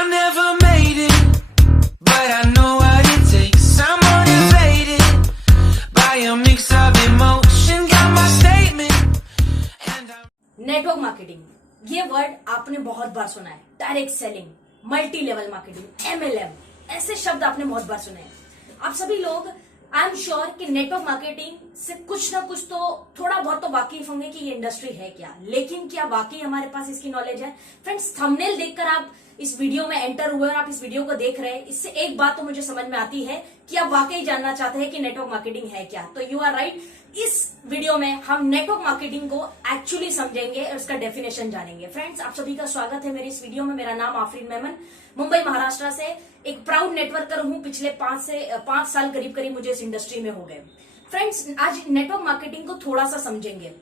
I never made it, but I know what it takes. I'm motivated by a mix of emotion. Got my statement, and I'm... network marketing, ये word आपने बहुत बार सुना है। Direct selling, multi level marketing, MLM, ऐसे शब्द आपने बहुत बार सुने हैं। आप सभी लोग आई एम श्योर कि नेटवर्क मार्केटिंग से कुछ ना कुछ तो थोड़ा बहुत तो वाकिफ होंगे कि ये इंडस्ट्री है क्या, लेकिन क्या वाकई हमारे पास इसकी नॉलेज है? फ्रेंड्स, थंबनेल देखकर आप इस वीडियो में एंटर हुए और आप इस वीडियो को देख रहे हैं, इससे एक बात तो मुझे समझ में आती है कि आप वाकई जानना चाहते हैं कि नेटवर्क मार्केटिंग है क्या। तो यू आर राइट। इस वीडियो में हम नेटवर्क मार्केटिंग को एक्चुअली समझेंगे और इसका डेफिनेशन जानेंगे। फ्रेंड्स, आप सभी का स्वागत है मेरे इस वीडियो में। मेरा नाम आफरीन मेमन, मुंबई महाराष्ट्र से एक प्राउड नेटवर्कर हूं। पिछले 5 साल करीब मुझे इस इंडस्ट्री में हो गए। फ्रेंड्स, आज नेटवर्क मार्केटिंग को थोड़ा सा समझेंगे।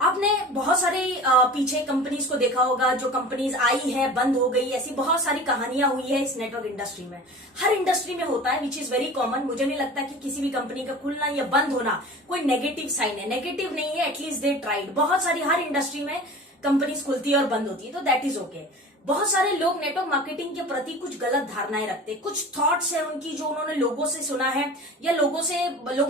आपने बहुत सारी पीछे कंपनीज को देखा होगा, जो कंपनीज आई है बंद हो गई, ऐसी बहुत सारी कहानियां हुई है इस नेटवर्क इंडस्ट्री में। हर इंडस्ट्री में होता है, विच इज वेरी कॉमन। मुझे नहीं लगता कि किसी भी कंपनी का खुलना या बंद होना कोई नेगेटिव साइन है। नेगेटिव नहीं है, एटलीस्ट दे ट्राइड। बहुत सारी हर इंडस्ट्री में कंपनीज खुलती है और बंद होती है, तो दैट इज ओके। बहुत सारे लोग नेटवर्क मार्केटिंग के प्रति कुछ गलत धारणाएं रखते हैं। कुछ थॉट्स है उनकी जो उन्होंने लोगों से सुना है या लोगों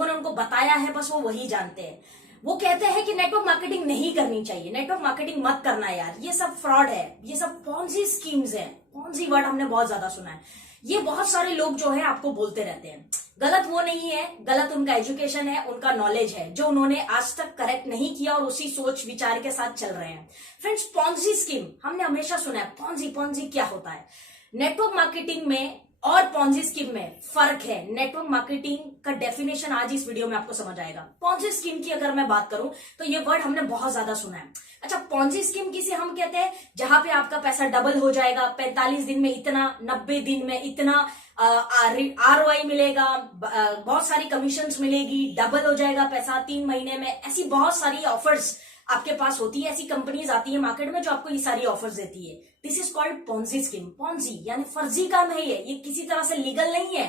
ने उनको बताया है, बस वो वही जानते हैं। वो कहते हैं कि नेटवर्क मार्केटिंग नहीं करनी चाहिए, नेटवर्क मार्केटिंग मत करना यार, ये सब फ्रॉड है, ये सब पॉन्जी स्कीम्स है। पॉन्जी वर्ड हमने बहुत ज्यादा सुना है। ये बहुत सारे लोग जो है आपको बोलते रहते हैं। गलत वो नहीं है, गलत उनका एजुकेशन है, उनका नॉलेज है, जो उन्होंने आज तक करेक्ट नहीं किया और उसी सोच विचार के साथ चल रहे हैं। फ्रेंड्स, पॉन्जी स्कीम हमने हमेशा सुना है। पॉन्जी क्या होता है? नेटवर्क मार्केटिंग में और पॉन्जी स्कीम में फर्क है। नेटवर्क मार्केटिंग का डेफिनेशन आज इस वीडियो में आपको समझ आएगा। पॉन्जी स्कीम की अगर मैं बात करूं तो ये वर्ड हमने बहुत ज्यादा सुना है। अच्छा, पॉन्जी स्कीम किसे हम कहते हैं? जहां पे आपका पैसा डबल हो जाएगा, 45 दिन में इतना, 90 दिन में इतना ROI मिलेगा, बहुत सारी कमीशंस मिलेगी, डबल हो जाएगा पैसा 3 महीने में। ऐसी बहुत सारी ऑफर्स आपके पास होती है, ऐसी कंपनीज आती है मार्केट में जो आपको ये सारी ऑफर्स देती है। This is called Ponzi scheme. Ponzi यानी फर्जी काम है ये किसी तरह से लीगल नहीं है।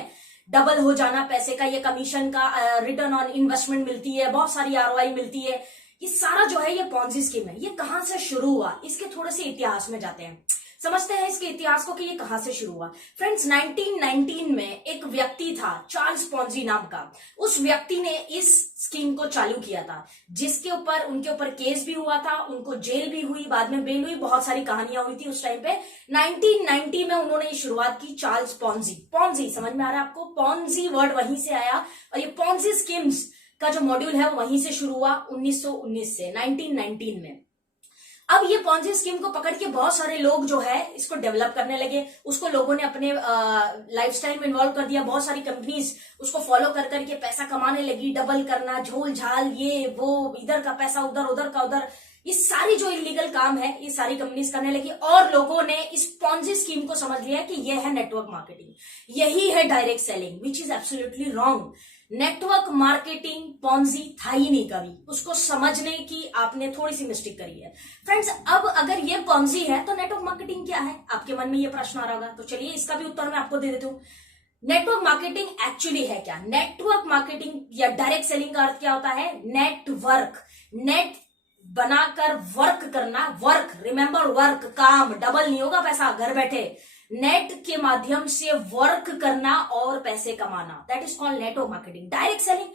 डबल हो जाना पैसे का, ये कमीशन का, रिटर्न ऑन इन्वेस्टमेंट मिलती है, बहुत सारी ROI मिलती है, ये सारा जो है ये पॉन्जी स्कीम है। ये कहां से शुरू हुआ, इसके थोड़े से इतिहास में जाते हैं, समझते हैं इसके इतिहास को कि ये कहां से शुरू हुआ। फ्रेंड्स, 1919 में एक व्यक्ति था चार्ल्स पॉन्जी नाम का। उस व्यक्ति ने इस स्कीम को चालू किया था, जिसके ऊपर उनके ऊपर केस भी हुआ था, उनको जेल भी हुई, बाद में बेल हुई, बहुत सारी कहानियां हुई थी उस टाइम पे। 1990 में उन्होंने शुरुआत की, चार्ल्स पॉन्जी। पॉन्जी समझ में आ रहा है आपको? पॉन्जी वर्ड वहीं से आया और ये पॉन्जी स्कीम्स का जो मॉड्यूल है वो वहीं से शुरू हुआ 1919 से, 1919 में। अब ये पॉन्जी स्कीम को पकड़ के बहुत सारे लोग जो है इसको डेवलप करने लगे, उसको लोगों ने अपने लाइफस्टाइल में इन्वॉल्व कर दिया। बहुत सारी कंपनीज उसको फॉलो कर करके पैसा कमाने लगी, डबल करना, झोल झाल, ये वो, इधर का पैसा उधर, उधर का उधर, ये सारी जो इलीगल काम है ये सारी कंपनीज करने लगी। और लोगों ने इस पॉन्जी स्कीम को समझ लिया कि यह है नेटवर्क मार्केटिंग, यही है direct selling, which is absolutely wrong. Network marketing Ponzi था ही नहीं कभी। उसको समझने की आपने थोड़ी सी मिस्टेक करी है। फ्रेंड्स, अब अगर ये पॉन्जी है तो नेटवर्क मार्केटिंग क्या है? आपके मन में ये प्रश्न आ रहा होगा, तो चलिए इसका भी उत्तर मैं आपको दे देती हूँ। नेटवर्क मार्केटिंग एक्चुअली है क्या? नेटवर्क मार्केटिंग या डायरेक्ट सेलिंग का अर्थ क्या होता है? नेटवर्क, नेट बनाकर वर्क करना, वर्क, रिमेंबर वर्क, काम, डबल नहीं होगा पैसा, घर बैठे नेट के माध्यम से वर्क करना और पैसे कमाना, that is called network marketing. Direct selling,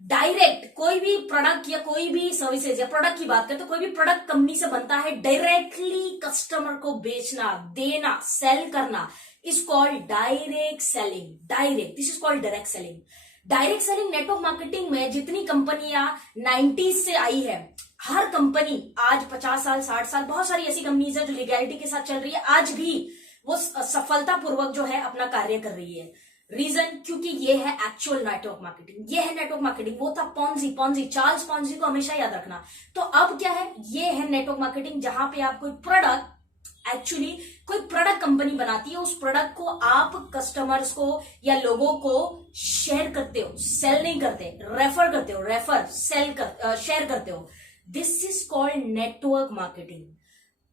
direct कोई भी प्रोडक्ट या कोई भी सर्विसेज या प्रोडक्ट की बात करें तो कोई भी प्रोडक्ट कंपनी से बनता है, डायरेक्टली कस्टमर को बेचना, देना, सेल करना is called direct selling. Direct, this is called direct selling. Direct selling network marketing में जितनी कंपनियां 90s से आई है, हर कंपनी आज 50 साल 60 साल, बहुत सारी ऐसी कंपनीज है जो लीगैलिटी के साथ चल रही है, आज भी वो सफलतापूर्वक जो है अपना कार्य कर रही है। रीजन, क्योंकि ये है एक्चुअल नेटवर्क मार्केटिंग, ये है नेटवर्क मार्केटिंग। वो था पॉन्जी, चार्ल्स पॉन्जी को हमेशा याद रखना। तो अब क्या है? ये है नेटवर्क मार्केटिंग, जहां पे आप कोई प्रोडक्ट, एक्चुअली कोई प्रोडक्ट कंपनी बनाती है, उस प्रोडक्ट को आप कस्टमर्स को या लोगों को शेयर करते हो, सेल नहीं करते, रेफर करते हो, शेयर करते हो। This is called network marketing.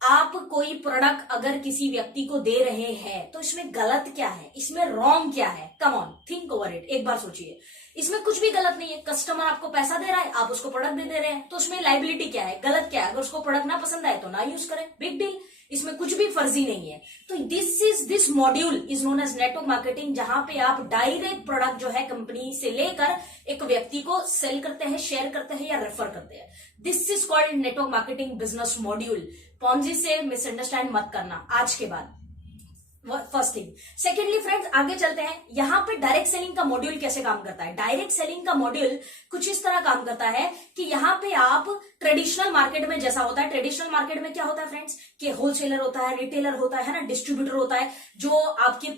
आप कोई प्रोडक्ट अगर किसी व्यक्ति को दे रहे हैं तो इसमें गलत क्या है, इसमें रॉन्ग क्या है? Come on, think over it, एक बार सोचिए। इसमें कुछ भी गलत नहीं है। कस्टमर आपको पैसा दे रहा है, आप उसको प्रोडक्ट दे रहे हैं, तो उसमें लाइबिलिटी क्या है, गलत क्या है? अगर उसको प्रोडक्ट ना पसंद आए तो ना यूज करें, बिग डील। इसमें कुछ भी फर्जी नहीं है। तो this module is known as network marketing, जहां पे आप डायरेक्ट प्रोडक्ट जो है कंपनी से लेकर एक व्यक्ति को सेल करते हैं, शेयर करते हैं या रेफर करते हैं। This is called network marketing business module. Ponzi से मिसअंडरस्टैंड मत करना आज के बाद, फर्स्ट थिंग। सेकेंडली फ्रेंड्स, आगे चलते हैं। यहां पे डायरेक्ट सेलिंग का मॉड्यूल कैसे काम करता है। डायरेक्ट सेलिंग का मॉड्यूल कुछ इस तरह काम करता है कि यहां पे आप ट्रेडिशनल मार्केट में जैसा होता है, ट्रेडिशनल मार्केट में क्या होता है फ्रेंड्स, कि होलसेलर होता है, रिटेलर होता है ना, डिस्ट्रीब्यूटर होता है, जो आपके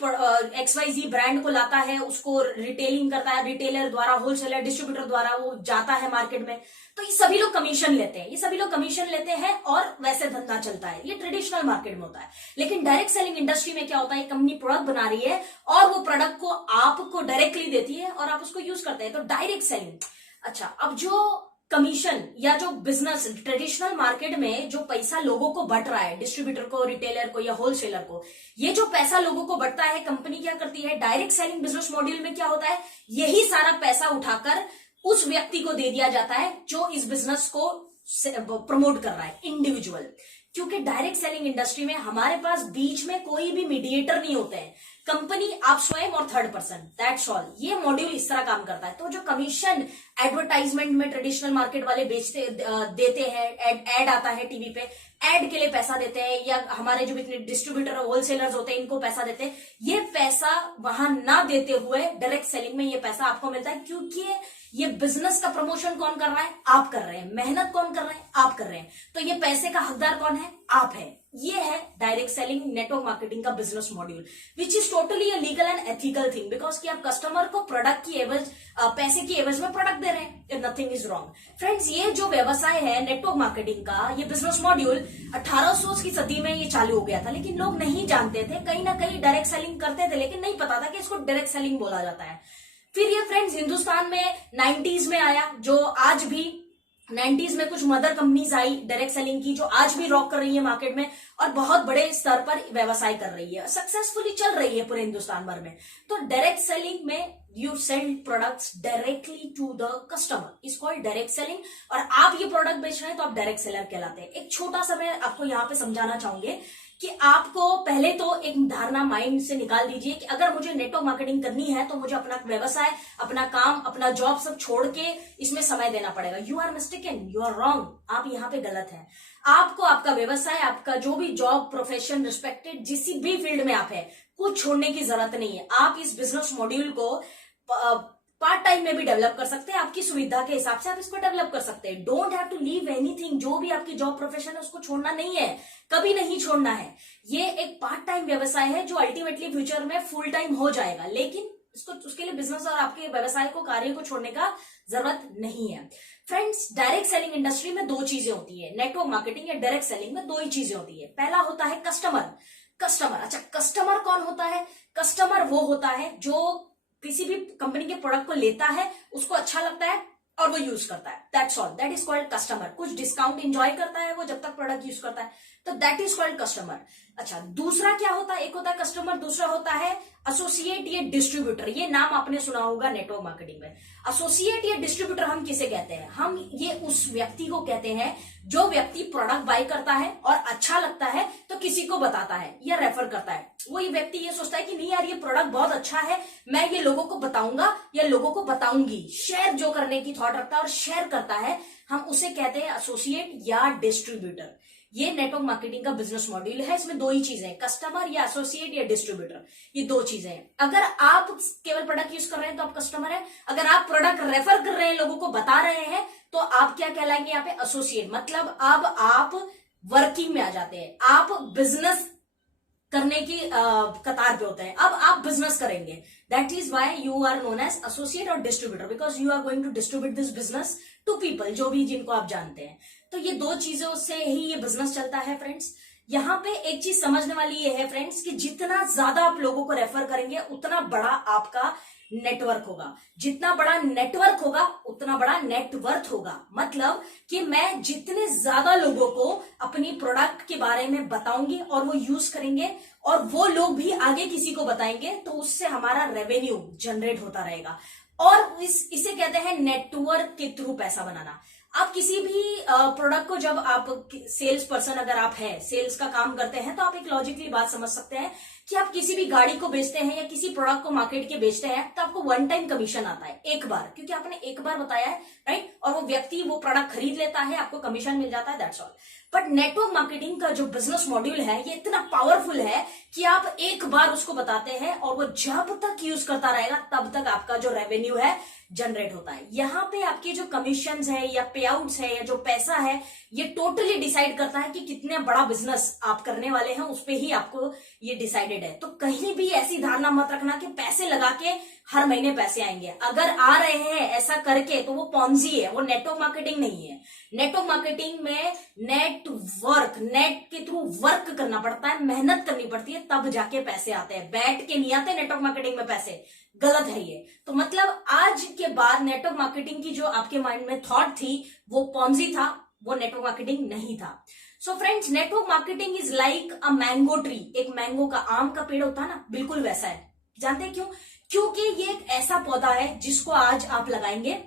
XYZ ब्रांड को लाता है, उसको रिटेलिंग करता है, रिटेलर द्वारा, होलसेलर, डिस्ट्रीब्यूटर द्वारा वो जाता है मार्केट में। तो ये सभी लोग कमीशन लेते हैं, ये सभी लोग कमीशन लेते हैं और वैसे धंधा चलता है। ये ट्रेडिशनल मार्केट में होता है। लेकिन डायरेक्ट सेलिंग इंडस्ट्री में क्या होता है, कंपनी प्रोडक्ट बना रही है और वो प्रोडक्ट को आपको डायरेक्टली देती है और आप उसको यूज करते हैं, तो डायरेक्ट सेलिंग। अच्छा, अब जो कमीशन या जो बिजनेस ट्रेडिशनल मार्केट में जो पैसा लोगों को बट रहा है, डिस्ट्रीब्यूटर को, रिटेलर को या होलसेलर को, ये जो पैसा लोगों को बटता है, कंपनी क्या करती है, डायरेक्ट सेलिंग बिजनेस मॉड्यूल में क्या होता है, यही सारा पैसा उठाकर उस व्यक्ति को दे दिया जाता है जो इस बिजनेस को प्रमोट कर रहा है, इंडिविजुअल। क्योंकि डायरेक्ट सेलिंग इंडस्ट्री में हमारे पास बीच में कोई भी मीडिएटर नहीं होते हैं, कंपनी, आप स्वयं और थर्ड पर्सन, दैट्स ऑल। ये मॉड्यूल इस तरह काम करता है। तो जो कमीशन एडवर्टाइजमेंट में ट्रेडिशनल मार्केट वाले बेचते देते हैं, एड आता है टीवी पे, एड के लिए पैसा देते हैं, या हमारे जो इतने डिस्ट्रीब्यूटर और होलसेलर्स होते हैं इनको पैसा देते हैं, ये पैसा वहां ना देते हुए डायरेक्ट सेलिंग में ये पैसा आपको मिलता है। क्योंकि ये बिजनेस का प्रमोशन कौन कर रहा है, आप कर रहे हैं। मेहनत कौन कर रहे हैं, आप कर रहे हैं। तो ये पैसे का हकदार कौन है, आप है। ये है डायरेक्ट सेलिंग नेटवर्क मार्केटिंग का business module, which is totally a legal and ethical thing, because कि आप कस्टमर को प्रोडक्ट की एवज, पैसे की एवज में प्रोडक्ट दे रहे हैं, नथिंग इज रॉन्ग। फ्रेंड्स, ये जो व्यवसाय है नेटवर्क मार्केटिंग का, ये बिजनेस मॉड्यूल 1800 की सदी में ये चालू हो गया था, लेकिन लोग नहीं जानते थे। कहीं ना कहीं डायरेक्ट सेलिंग करते थे, लेकिन नहीं पता था कि इसको डायरेक्ट सेलिंग बोला जाता है। फिर ये फ्रेंड्स हिंदुस्तान में 90s में आया, जो आज भी 90s में कुछ मदर कंपनीज आई डायरेक्ट सेलिंग की, जो आज भी रॉक कर रही है मार्केट में और बहुत बड़े स्तर पर व्यवसाय कर रही है, सक्सेसफुली चल रही है पूरे हिंदुस्तान भर में। तो डायरेक्ट सेलिंग में you sell products directly to the customer, is called direct selling. और आप ये प्रोडक्ट बेच रहे हैं तो आप डायरेक्ट सेलर कहलाते हैं। एक छोटा सा मैं आपको यहाँ पे समझाना चाहूंगी कि आपको पहले तो एक धारणा माइंड से निकाल दीजिए कि अगर मुझे नेटवर्क मार्केटिंग करनी है तो मुझे अपना व्यवसाय, अपना काम, अपना जॉब सब छोड़ के इसमें समय देना पड़ेगा। You are mistaken, you are wrong, आप यहाँ पे गलत हैं। आपको आपका व्यवसाय, आपका जो भी जॉब, प्रोफेशन, रिस्पेक्टेड जिस भी फील्ड में आप है, कुछ छोड़ने की जरूरत नहीं है। आप इस बिजनेस मॉड्यूल को पार्ट टाइम में भी डेवलप कर सकते हैं, आपकी सुविधा के हिसाब से आप इसको डेवलप कर सकते हैं। Don't have to leave anything, जो भी आपकी जॉब प्रोफेशन है उसको छोड़ना नहीं है, कभी नहीं छोड़ना है। ये एक पार्ट टाइम व्यवसाय है जो अल्टीमेटली फ्यूचर में फुल टाइम हो जाएगा, लेकिन इसको, उसके लिए बिजनेस और आपके व्यवसाय को, कार्य को छोड़ने का जरूरत नहीं है। फ्रेंड्स, डायरेक्ट सेलिंग इंडस्ट्री में दो चीजें होती है, नेटवर्क मार्केटिंग या डायरेक्ट सेलिंग में दो ही चीजें होती है। पहला होता है कस्टमर। अच्छा, कस्टमर कौन होता है? कस्टमर वो होता है जो किसी भी कंपनी के प्रोडक्ट को लेता है, उसको अच्छा लगता है और वो यूज करता है, that's all, that is called customer. कुछ डिस्काउंट एंजॉय करता है वो जब तक प्रोडक्ट यूज करता है, तो दैट इज कॉल्ड कस्टमर। अच्छा, दूसरा क्या होता है? एक होता है कस्टमर, दूसरा होता है एसोसिएट या डिस्ट्रीब्यूटर। ये नाम आपने सुना होगा नेटवर्क मार्केटिंग में। एसोसिएट या डिस्ट्रीब्यूटर हम किसे कहते हैं? हम ये उस व्यक्ति को कहते हैं जो व्यक्ति प्रोडक्ट बाय करता है और अच्छा लगता है तो किसी को बताता है या रेफर करता है। वो ये व्यक्ति ये सोचता है कि नहीं यार, ये प्रोडक्ट बहुत अच्छा है, मैं ये लोगों को बताऊंगा या लोगों को बताऊंगी, शेयर जो करने की थॉट रखता है और शेयर करता है, हम उसे कहते हैं एसोसिएट या डिस्ट्रीब्यूटर। ये नेटवर्क मार्केटिंग का बिजनेस मॉड्यूल है। इसमें दो ही चीजें हैं, कस्टमर या एसोसिएट या डिस्ट्रीब्यूटर, ये दो चीजें हैं। अगर आप केवल प्रोडक्ट यूज कर रहे हैं तो आप कस्टमर हैं। अगर आप प्रोडक्ट रेफर कर रहे हैं, लोगों को बता रहे हैं, तो आप क्या कहलाएंगे यहाँ पे? एसोसिएट। मतलब अब आप वर्किंग में आ जाते हैं, आप बिजनेस करने की कतार पे होते हैं। अब आप बिजनेस करेंगे, that is why you are known as associate और distributor, because you are going to distribute this business to people, जो भी जिनको आप जानते हैं। तो ये दो चीजों से ही ये बिजनेस चलता है फ्रेंड्स। यहाँ पे एक चीज समझने वाली ये है फ्रेंड्स कि जितना ज्यादा आप लोगों को रेफर करेंगे उतना बड़ा आपका नेटवर्क होगा। जितना बड़ा नेटवर्क होगा उतना बड़ा नेटवर्थ होगा। मतलब कि मैं जितने ज्यादा लोगों को अपनी प्रोडक्ट के बारे में बताऊंगी और वो यूज करेंगे और वो लोग भी आगे किसी को बताएंगे, तो उससे हमारा रेवेन्यू जनरेट होता रहेगा। और इसे कहते हैं नेटवर्क के थ्रू पैसा बनाना। आप किसी भी प्रोडक्ट को, जब आप सेल्स पर्सन अगर आप है, सेल्स का काम करते हैं, तो आप एक लॉजिकली बात समझ सकते हैं कि आप किसी भी गाड़ी को बेचते हैं या किसी प्रोडक्ट को मार्केट के बेचते हैं तो आपको वन टाइम कमीशन आता है, एक बार, क्योंकि आपने एक बार बताया है, राइट, और वो व्यक्ति वो प्रोडक्ट खरीद लेता है, आपको कमीशन मिल जाता है, that's all. But network marketing का जो बिजनेस मॉड्यूल है ये इतना पावरफुल है कि आप एक बार उसको बताते हैं और वो जब तक यूज करता रहेगा तब तक आपका जो रेवेन्यू है जनरेट होता है। यहाँ पे आपके जो कमीशंस है या पे आउट्स है या जो पैसा है ये टोटली डिसाइड करता है कि कितने बड़ा बिजनेस आप करने वाले हैं, उस पे ही आपको ये डिसाइडेड है। तो कहीं भी ऐसी धारणा मत रखना कि पैसे लगा के हर महीने पैसे आएंगे। अगर आ रहे हैं ऐसा करके तो वो पॉन्जी है, वो नेटवर्क मार्केटिंग नहीं है। नेटवर्क मार्केटिंग में नेट के थ्रू वर्क करना पड़ता है, मेहनत करनी पड़ती है, तब जाके पैसे आते हैं। बैठ के नहीं आते नेटवर्क मार्केटिंग में पैसे, गलत है ये। तो मतलब आज के बाद नेटवर्क मार्केटिंग की जो आपके माइंड में थॉट थी वो पॉन्जी था, वो नेटवर्क मार्केटिंग नहीं था। So friends, network marketing is like a mango tree. एक मैंगो का, आम का पेड़ होता है ना, बिल्कुल वैसा है। जानते हैं क्यों? क्योंकि ये एक ऐसा पौधा है जिसको आज आप लगाएंगे।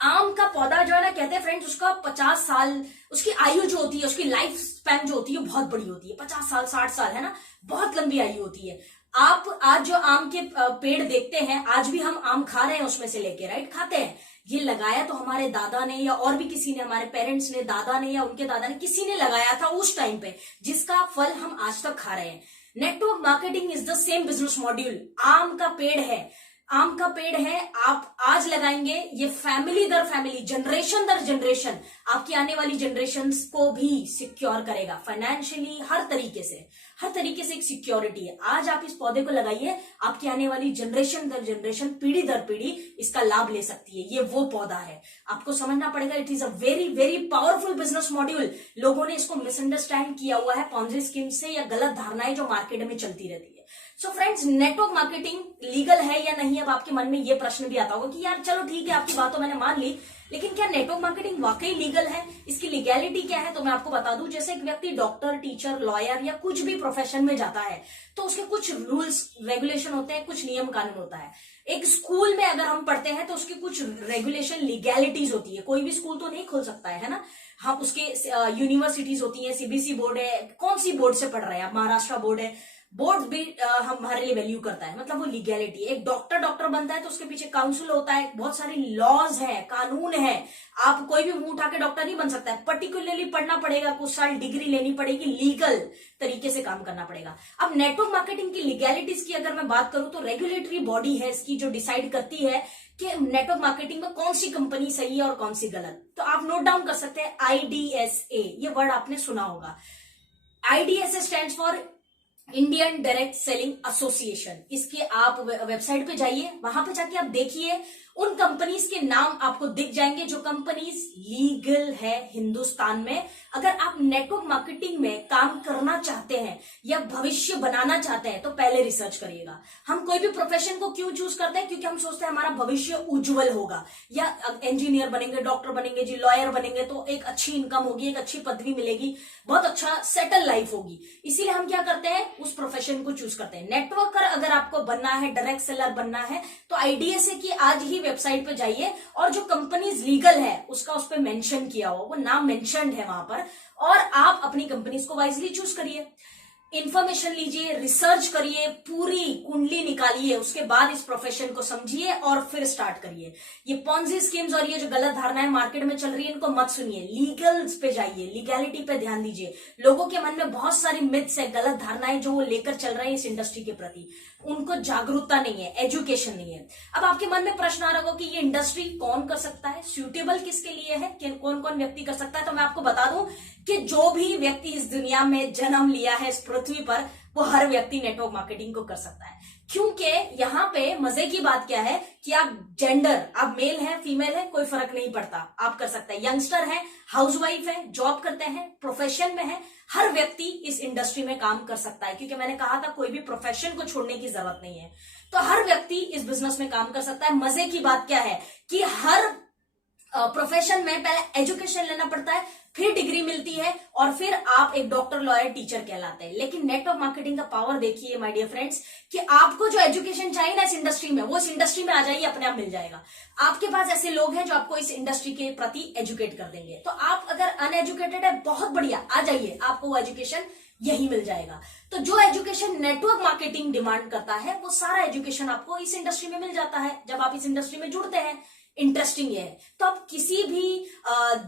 आम का पौधा जो है ना, कहते हैं फ्रेंड्स, उसका 50 साल उसकी आयु जो होती है, उसकी लाइफ स्पैन जो होती है बहुत बड़ी होती है। 50 साल 60 साल है ना, बहुत लंबी आयु होती है। आप आज जो आम के पेड़ देखते हैं, आज भी हम आम खा रहे हैं उसमें से लेके, राइट, खाते हैं। ये लगाया तो हमारे दादा ने या और भी किसी ने, हमारे पेरेंट्स ने, दादा ने या उनके दादा ने, किसी ने लगाया था उस टाइम पे, जिसका फल हम आज तक खा रहे हैं। Network marketing is the same business module. आम का पेड़ है, आम का पेड़ है, आप आज लगाएंगे, ये फैमिली दर फैमिली, जनरेशन दर जनरेशन, आपकी आने वाली जनरेशन को भी सिक्योर करेगा फाइनेंशियली, हर तरीके से एक सिक्योरिटी है। आज आप इस पौधे को लगाइए, आपकी आने वाली जनरेशन दर जनरेशन, पीढ़ी दर पीढ़ी इसका लाभ ले सकती है। ये वो पौधा है, आपको समझना पड़ेगा। It is a very very powerful business module. लोगों ने इसको मिसअंडरस्टैंड किया हुआ है पॉन्जी स्कीम से, या गलत धारणाएं जो मार्केट में चलती रहती है। So friends, network marketing legal है या नहीं? अब आपके मन में ये प्रश्न भी आता होगा कि यार चलो ठीक है, आपकी बात तो मैंने मान ली, लेकिन क्या नेटवर्क मार्केटिंग वाकई लीगल है? इसकी लीगैलिटी क्या है? तो मैं आपको बता दूं, जैसे एक व्यक्ति डॉक्टर, टीचर, लॉयर या कुछ भी प्रोफेशन में जाता है तो उसके कुछ रूल्स रेगुलेशन होते हैं, कुछ नियम कानून होता है। एक स्कूल में अगर हम पढ़ते हैं तो उसके कुछ रेगुलेशन लीगैलिटीज होती है। कोई भी स्कूल तो नहीं खोल सकता है ना, हम उसके यूनिवर्सिटीज होती है, सीबीएसई बोर्ड है, कौन सी बोर्ड से पढ़ रहे हैं, महाराष्ट्र बोर्ड है, बोर्ड भी हमारे लिए वैल्यू करता है, मतलब वो लीगैलिटी। एक डॉक्टर बनता है तो उसके पीछे काउंसिल होता है, बहुत सारी लॉज है, कानून है। आप कोई भी मुंह उठा के डॉक्टर नहीं बन सकता है, पर्टिकुलरली पढ़ना पड़ेगा, कुछ साल डिग्री लेनी पड़ेगी, लीगल तरीके से काम करना पड़ेगा। अब नेटवर्क मार्केटिंग की लीगैलिटीज की अगर मैं बात करूं तो रेगुलेटरी बॉडी है इसकी, जो डिसाइड करती है कि नेटवर्क मार्केटिंग में कौन सी कंपनी सही है और कौन सी गलत। तो आप नोट डाउन कर सकते हैं IDSA, ये वर्ड आपने सुना होगा। IDSA stands for Indian direct selling association. इसके आप वेबसाइट पे जाइए, वहां पे जाके आप देखिए, उन कंपनीज के नाम आपको दिख जाएंगे जो कंपनीज लीगल है हिंदुस्तान में। अगर आप नेटवर्क मार्केटिंग में काम करना चाहते हैं या भविष्य बनाना चाहते हैं तो पहले रिसर्च करिएगा। हम कोई भी प्रोफेशन को क्यों चूज करते हैं? क्योंकि हम सोचते हैं हमारा भविष्य उज्जवल होगा, या इंजीनियर बनेंगे, डॉक्टर बनेंगे जी, लॉयर बनेंगे तो एक अच्छी इनकम होगी, एक अच्छी पदवी मिलेगी, बहुत अच्छा सेटल लाइफ होगी। इसीलिए हम क्या करते हैं, उस प्रोफेशन को चूज करते हैं। नेटवर्कर अगर आपको बनना है, डायरेक्ट सेलर बनना है, तो IDSA की आज ही वेबसाइट पे जाइए और जो कंपनीज लीगल है उसका उस पर मेंशन किया हो, वो नाम मेंशन्ड है वहां पर, और आप अपनी कंपनीज को वाइजली चूज करिए। इंफॉर्मेशन लीजिए, रिसर्च करिए, पूरी कुंडली निकालिए, उसके बाद इस प्रोफेशन को समझिए और फिर स्टार्ट करिए। ये पॉन्जी स्कीम्स और ये जो गलत धारणाएं मार्केट में चल रही है इनको मत सुनिए, लीगल्स पे जाइए, लीगैलिटी पे ध्यान दीजिए। लोगों के मन में बहुत सारी मिथ्स है, गलत धारणाएं जो वो लेकर चल रहे हैं इस इंडस्ट्री के प्रति, उनको जागरूकता नहीं है, एजुकेशन नहीं है। अब आपके मन में प्रश्न आ रहा होगा कि ये इंडस्ट्री कौन कर सकता है, सूटेबल किसके लिए है, कौन कौन व्यक्ति कर सकता है? तो मैं आपको बता दूं कि जो भी व्यक्ति इस दुनिया में जन्म लिया है इस पृथ्वी पर, वो हर व्यक्ति नेटवर्क मार्केटिंग को कर सकता है। क्योंकि यहाँ पे मजे की बात क्या है कि आप जेंडर, आप मेल है, फीमेल है, कोई फर्क नहीं पड़ता, आप कर सकते हैं। यंगस्टर है, हाउसवाइफ है, जॉब करते हैं, प्रोफेशन में है, हर व्यक्ति इस इंडस्ट्री में काम कर सकता है। क्योंकि मैंने कहा था कोई भी प्रोफेशन को छोड़ने की जरूरत नहीं है, तो हर व्यक्ति इस बिजनेस में काम कर सकता है। मजे की बात क्या है कि हर प्रोफेशन में पहले एजुकेशन लेना पड़ता है, फिर डिग्री मिलती है और फिर आप एक डॉक्टर, लॉयर, टीचर कहलाते हैं। लेकिन नेटवर्क मार्केटिंग का पावर देखिए माय डियर फ्रेंड्स, कि आपको जो एजुकेशन चाहिए ना इस इंडस्ट्री में, वो इस इंडस्ट्री में आ जाइए, अपने आप मिल जाएगा। आपके पास ऐसे लोग हैं जो आपको इस इंडस्ट्री के प्रति एजुकेट कर देंगे। तो आप अगर अनएजुकेटेड है, बहुत बढ़िया, आ जाइए, आपको वो एजुकेशन यही मिल जाएगा। तो जो एजुकेशन नेटवर्क मार्केटिंग डिमांड करता है, वो सारा एजुकेशन आपको इस इंडस्ट्री में मिल जाता है जब आप इस इंडस्ट्री में जुड़ते हैं। इंटरेस्टिंग है। तो आप किसी भी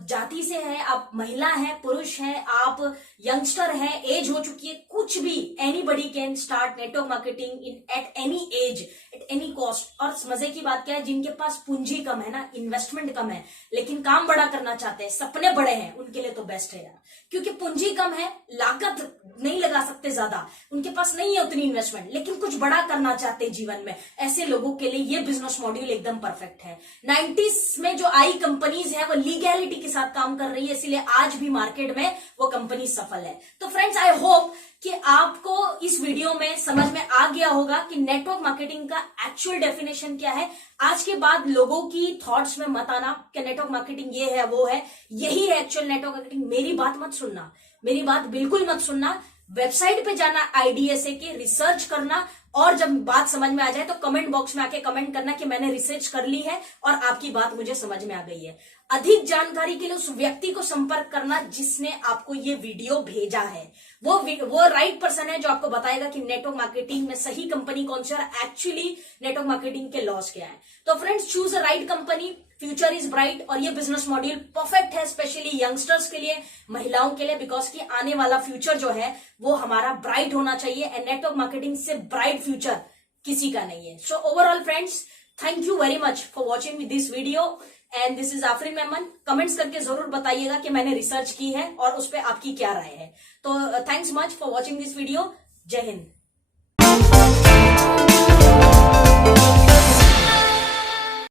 जाति से है, आप महिला है, पुरुष है, आप यंगस्टर है, एज हो चुकी है, कुछ भी, anybody can start network marketing in at any as, at any cost. और मजे की बात क्या है, जिनके पास पूंजी कम है ना, इन्वेस्टमेंट कम है, लेकिन काम बड़ा करना चाहते हैं, सपने बड़े हैं, उनके लिए तो बेस्ट है यार। क्योंकि पूंजी कम है, लागत नहीं लगा सकते ज्यादा, उनके पास नहीं है उतनी इन्वेस्टमेंट, लेकिन कुछ बड़ा करना चाहते हैं जीवन में, ऐसे लोगों के लिए ये बिजनेस मॉड्यूल एकदम परफेक्ट है। 90s में जो आई कंपनीज है वो लीगैलिटी के साथ काम कर रही है, इसलिए आज भी मार्केट में वो कंपनी सफल है। तो फ्रेंड्स, आई होप कि आपको इस वीडियो में समझ में आ गया होगा कि नेटवर्क मार्केटिंग का एक्चुअल डेफिनेशन क्या है। आज के बाद लोगों की थॉट्स में मत आना कि नेटवर्क मार्केटिंग ये है वो है, यही है एक्चुअल नेटवर्क मार्केटिंग। मेरी बात मत सुनना, मेरी बात बिल्कुल मत सुनना। वेबसाइट पे जाना, IDSA के रिसर्च करना, और जब बात समझ में आ जाए तो कमेंट बॉक्स में आके कमेंट करना कि मैंने रिसर्च कर ली है और आपकी बात मुझे समझ में आ गई है। अधिक जानकारी के लिए उस व्यक्ति को संपर्क करना जिसने आपको ये वीडियो भेजा है। वो राइट पर्सन है जो आपको बताएगा कि नेटवर्क मार्केटिंग में सही कंपनी कौन सी है और एक्चुअली नेटवर्क मार्केटिंग के लॉस क्या है। तो friends, choose a right company, future is bright. और ये बिजनेस मॉड्यूल परफेक्ट है स्पेशली यंगस्टर्स के लिए, महिलाओं के लिए, बिकॉज कि आने वाला फ्यूचर जो है वो हमारा ब्राइट होना चाहिए, एंड नेटवर्क मार्केटिंग से ब्राइट फ्यूचर किसी का नहीं है। So overall friends, thank you very much for watching this video, and this is Afreen Memon. Comments करके जरूर बताइएगा कि मैंने रिसर्च की है और उस पर आपकी क्या राय है। तो thanks much for watching this video. जय हिंद।